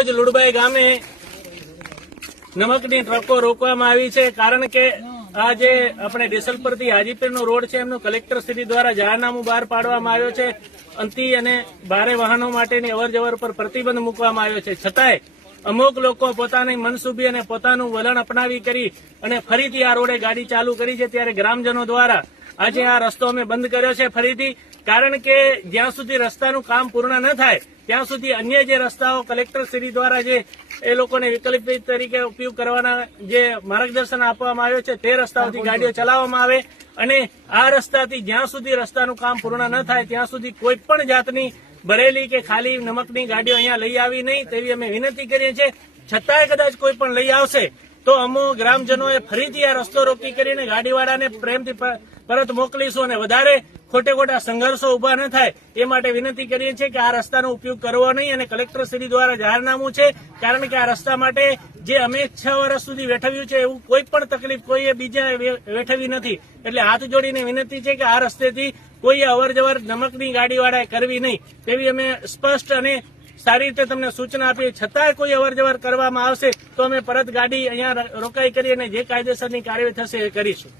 આજરોજ લુડબાઈ ગામે નમકની ટ્રકો રોકવામાં આવી છે, કારણ કે આ જે આપણે દેસલપરથી હાજીપીરનો રોડ છે એમનું કલેક્ટરશ્રી દ્વારા જાહેરનામું બહાર પાડવામાં આવ્યો છે. અંતિ અને ભારે વાહનો માટેની અવરજવર પર પ્રતિબંધ મૂકવામાં આવ્યો છે. છતાંય અમુક લોકો પોતાની મનસુબી અને પોતાનું વલણ અપનાવી કરી અને ફરીથી આ રોડે ગાડી ચાલુ કરી છે. ત્યારે ગ્રામજનો દ્વારા આજે આ રસ્તો અમે બંધ કર્યો છે ફરીથી, કારણ કે જ્યાં સુધી રસ્તાનું કામ પૂર્ણ ન થાય ત્યાં સુધી અન્ય જે રસ્તાઓ કલેક્ટરશ્રી દ્વારા જે એ લોકોને વૈકલ્પિક તરીકે ઉપયોગ કરવાના જે માર્ગદર્શન આપવામાં આવ્યો છે તે રસ્તાઓથી ગાડીઓ ચલાવવામાં આવે અને આ રસ્તાથી જ્યાં સુધી રસ્તાનું કામ પૂર્ણ ન થાય ત્યાં સુધી કોઈ પણ જાતની ભરેલી કે ખાલી નમકની ગાડીઓ અહીંયા લઈ આવી નહીં તેવી અમે વિનંતી કરીએ છીએ. છતાંય કદાચ કોઈ પણ લઈ આવશે તો અમો ગ્રામજનોએ ફરીથી આ રસ્તો રોકી કરીને ગાડીવાળાને પ્રેમથી પરત મોકલીશું અને વધારે ખોટે ખોટા સંઘર્ષો ઉભા ન થાય એ માટે વિનંતી કરીએ છીએ કે આ રસ્તાનો ઉપયોગ કરવો નહીં. અને કલેક્ટરશ્રી દ્વારા જાહેરનામું છે, કારણ કે આ રસ્તા માટે જે અમે 6 વર્ષ સુધી વેઠવ્યું છે એવું કોઈ પણ તકલીફ કોઈએ બીજા વેઠવી નથી. એટલે હાથ જોડીને વિનંતી છે કે આ રસ્તેથી કોઈએ અવરજવર નમકની ગાડીવાળાએ કરવી નહીં તેવી અમે સ્પષ્ટ અને સારી રીતે તમને સૂચના આપીએ. છતાંય કોઈ અવરજવર કરવામાં આવશે તો અમે પરત ગાડી અહીંયા રોકાઈ કરી અને જે કાયદેસરની કાર્યવાહી થશે એ કરીશું.